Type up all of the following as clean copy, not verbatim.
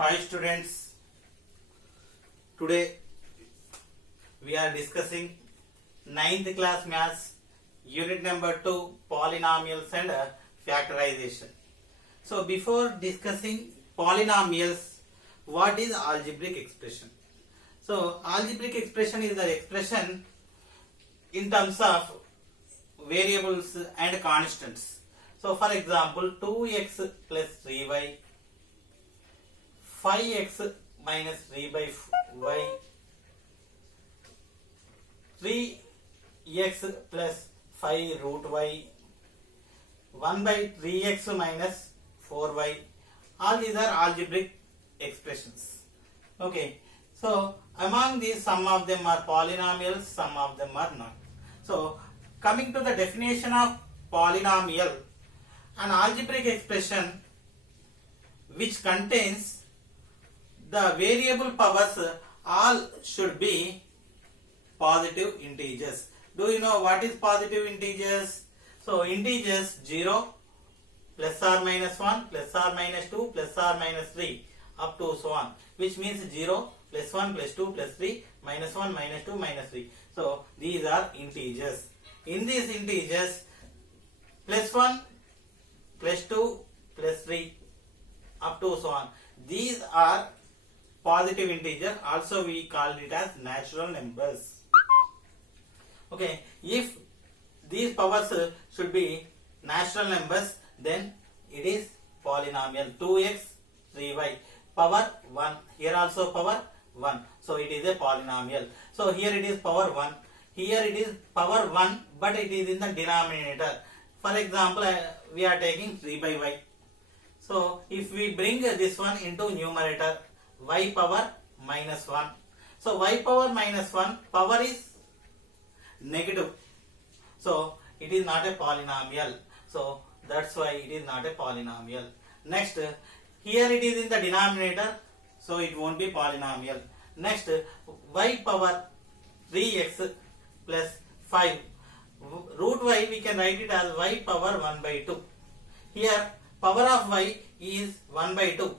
Hi students, today we are discussing 9th class maths unit number 2 polynomials and factorization. So before discussing polynomials, what is algebraic expression? So algebraic expression is the expression in terms of variables and constants. So for example 2x plus 3y, 5x minus 3 by y, 3x plus 5 root y, 1 by 3x minus 4y. All these are algebraic expressions. Okay, so among these, some of them are polynomials, some of them are not. So coming to the definition of polynomial, an algebraic expression which contains the variable powers all should be positive integers. Do you know what is positive integers? So integers 0, plus or minus 1, plus or minus 2, plus or minus 3, up to so on, which means 0, plus 1, plus 2, plus 3, minus 1, minus 2, minus 3. So these are integers. In these integers, plus 1, plus 2, plus 3, up to so on, these are positive integer. Also we call it as natural numbers. Okay, if these powers should be natural numbers, then it is polynomial. 2x 3y power 1, here also power 1, so it is a polynomial. So here it is power 1, here it is power 1, but it is in the denominator. For example, we are taking 3 by y. So if we bring this one into numerator, y power minus 1. So y power minus 1, power is negative. So it is not a polynomial. So that's why it is not a polynomial. Next, here it is in the denominator, so it won't be polynomial. Next, y power 3x plus 5. Root y we can write it as y power 1 by 2. Here power of y is 1 by 2.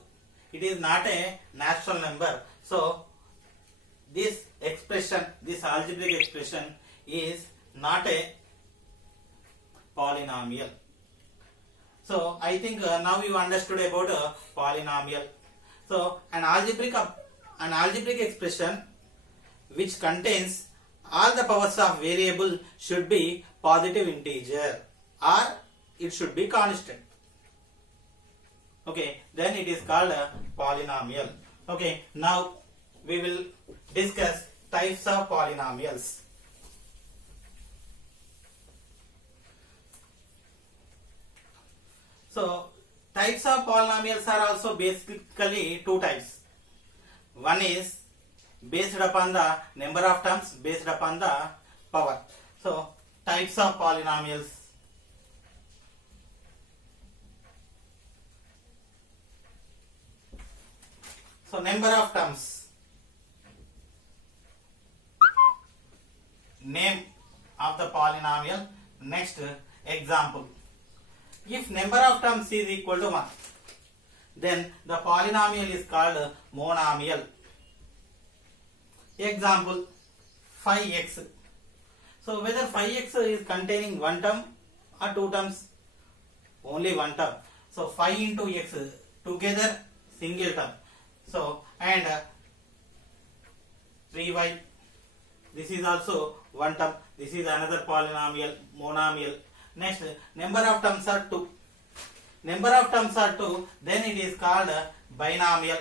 It is not a natural number. So this expression, this algebraic expression is not a polynomial. So I think now you understood about a polynomial. So an algebraic expression which contains all the powers of variable should be positive integer or it should be constant. Okay, then it is called a polynomial. Okay, now we will discuss types of polynomials. So types of polynomials are also basically two types. One is based upon the number of terms, based upon the power. So types of polynomials. So number of terms, name of the polynomial. Next, example. If number of terms is equal to 1, then the polynomial is called monomial. Example, 5x. So whether 5x is containing one term or two terms? Only one term. So 5 into x together single term. So and 3y, this is also one term. This is another polynomial, monomial. Next, number of terms are 2. Number of terms are 2, then it is called binomial.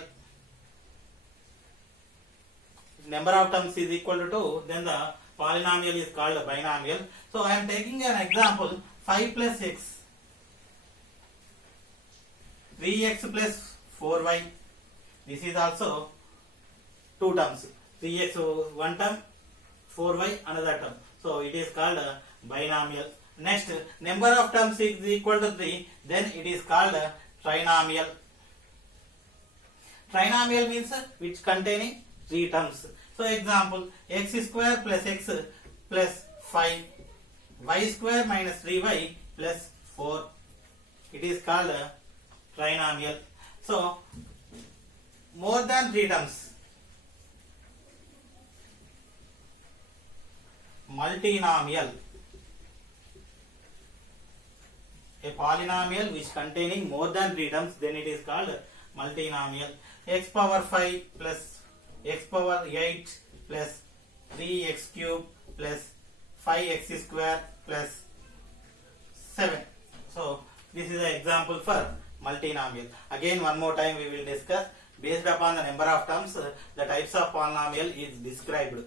If number of terms is equal to 2, then the polynomial is called binomial. So I am taking an example, 5 plus x, 3x plus 4y. This is also two terms. 3x one term, 4y another term. So it is called a binomial. Next, number of terms is equal to 3, then it is called a trinomial. Trinomial means which containing 3 terms. So example, x square plus x plus 5, y square minus 3y plus 4. It is called a trinomial. So more than 3 terms. Multinomial. A polynomial which containing more than 3 terms, then it is called multinomial. X power 5 plus x power 8 plus 3x cube plus 5x square plus 7. So this is an example for multinomial. Again, one more time we will discuss. Based upon the number of terms, the types of polynomial is described.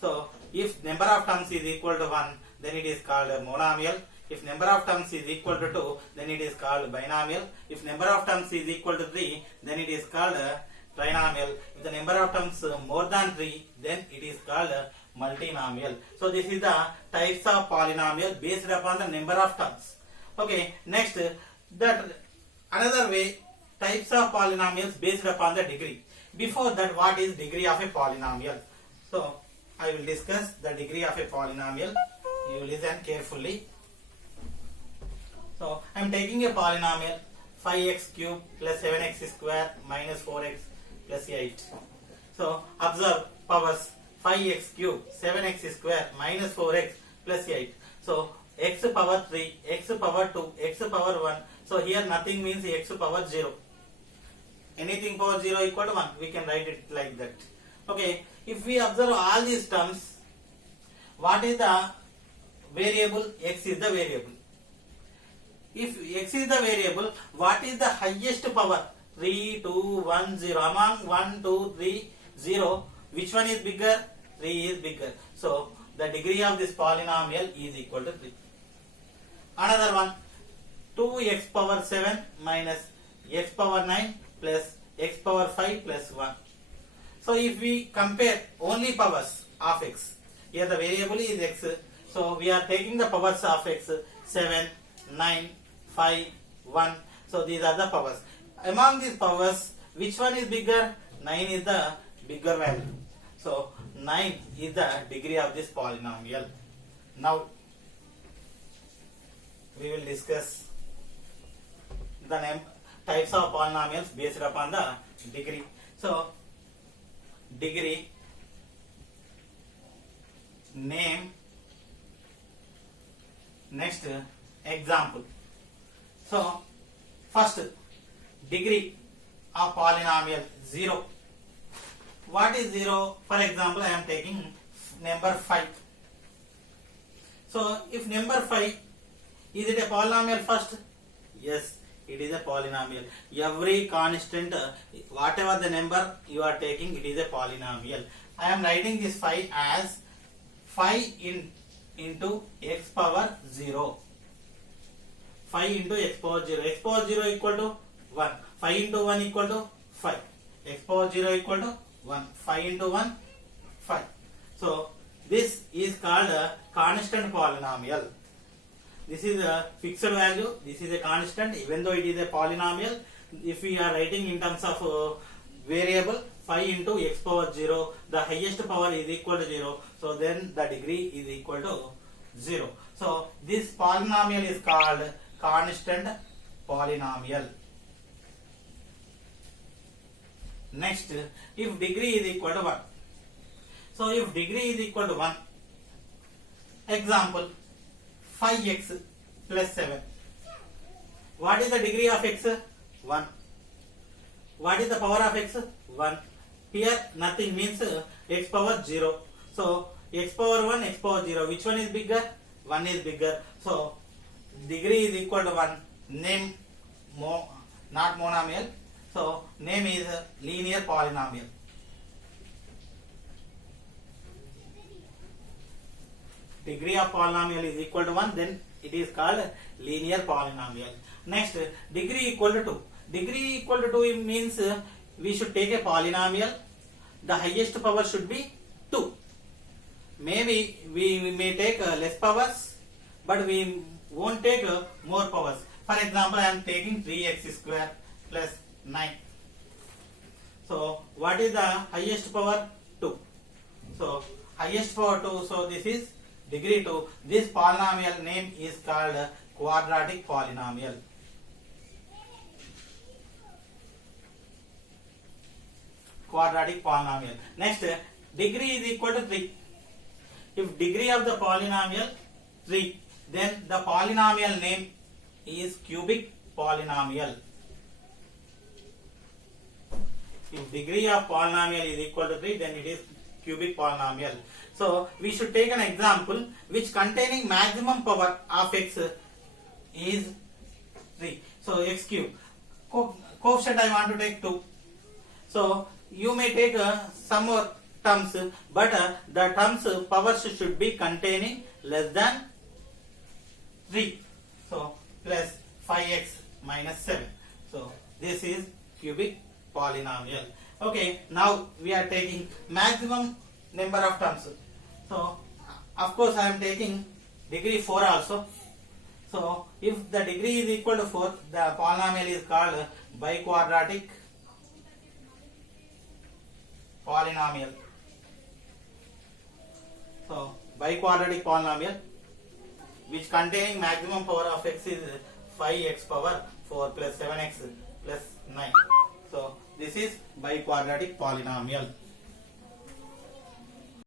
So if number of terms is equal to 1, then it is called a monomial. If number of terms is equal to 2, then it is called binomial. If number of terms is equal to 3, then it is called a trinomial. If the number of terms more than 3, then it is called a multinomial. So this is the types of polynomial based upon the number of terms. Okay, next, that another way, types of polynomials based upon the degree. Before that, what is degree of a polynomial? So I will discuss the degree of a polynomial. You listen carefully. So I am taking a polynomial 5x cube plus 7x square minus 4x plus 8. So observe powers 5x cube, 7x square minus 4x plus 8. So x power 3, x power 2, x power 1. So here nothing means x power 0. Anything power 0 equal to 1. We can write it like that. Okay. If we observe all these terms, what is the variable? X is the variable. If x is the variable, what is the highest power? 3, 2, 1, 0. Among 1, 2, 3, 0, which one is bigger? 3 is bigger. So the degree of this polynomial is equal to 3. Another one, 2x power 7 minus x power 9 plus x power 5 plus 1. So if we compare only powers of x, here the variable is x, so we are taking the powers of x, 7, 9, 5, 1. So these are the powers. Among these powers, which one is bigger? 9 is the bigger value. So 9 is the degree of this polynomial. Now we will discuss the types of polynomials based upon the degree. So degree, name, next example. So first, degree of polynomial 0. What is 0? For example, I am taking number 5. So if number 5, is it a polynomial first? Yes, it is a polynomial. Every constant, whatever the number you are taking, it is a polynomial. I am writing this 5 as 5 into x power 0. 5 into x power 0. X power 0 equal to 1. 5 into 1 equal to 5. X power 0 equal to 1. 5 into 1, 5. So this is called a constant polynomial. This is a fixed value. This is a constant, even though it is a polynomial. If we are writing in terms of variable, 5 into x power 0, the highest power is equal to 0. So then the degree is equal to 0. So this polynomial is called constant polynomial. Next, if degree is equal to 1. So if degree is equal to 1, example 5x plus 7. What is the degree of x? 1. What is the power of x? 1. Here nothing means x power 0. So x power 1, x power 0. Which one is bigger? 1 is bigger. So degree is equal to 1. Name not monomial. So name is linear polynomial. Degree of polynomial is equal to 1, then it is called linear polynomial. Next, degree equal to 2. Degree equal to 2 means we should take a polynomial. The highest power should be 2. Maybe we may take less powers, but we won't take more powers. For example, I am taking 3x square plus 9. So what is the highest power? 2. So highest power 2. So this is degree 2. This polynomial name is called quadratic polynomial. quadratic polynomial. Next, degree is equal to 3. If degree of the polynomial 3, then the polynomial name is cubic polynomial. If degree of polynomial is equal to 3, then it is cubic polynomial. So we should take an example which containing maximum power of x is 3. So x cube. Coefficient I want to take 2. So you may take some more terms, but the terms powers should be containing less than 3. So plus 5x minus 7. So this is cubic polynomial. Okay, now we are taking maximum number of terms. So of course I am taking degree 4 also. So if the degree is equal to 4, the polynomial is called biquadratic polynomial. So biquadratic polynomial which containing maximum power of x is 5x power 4 plus 7x plus 9. So this is biquadratic polynomial.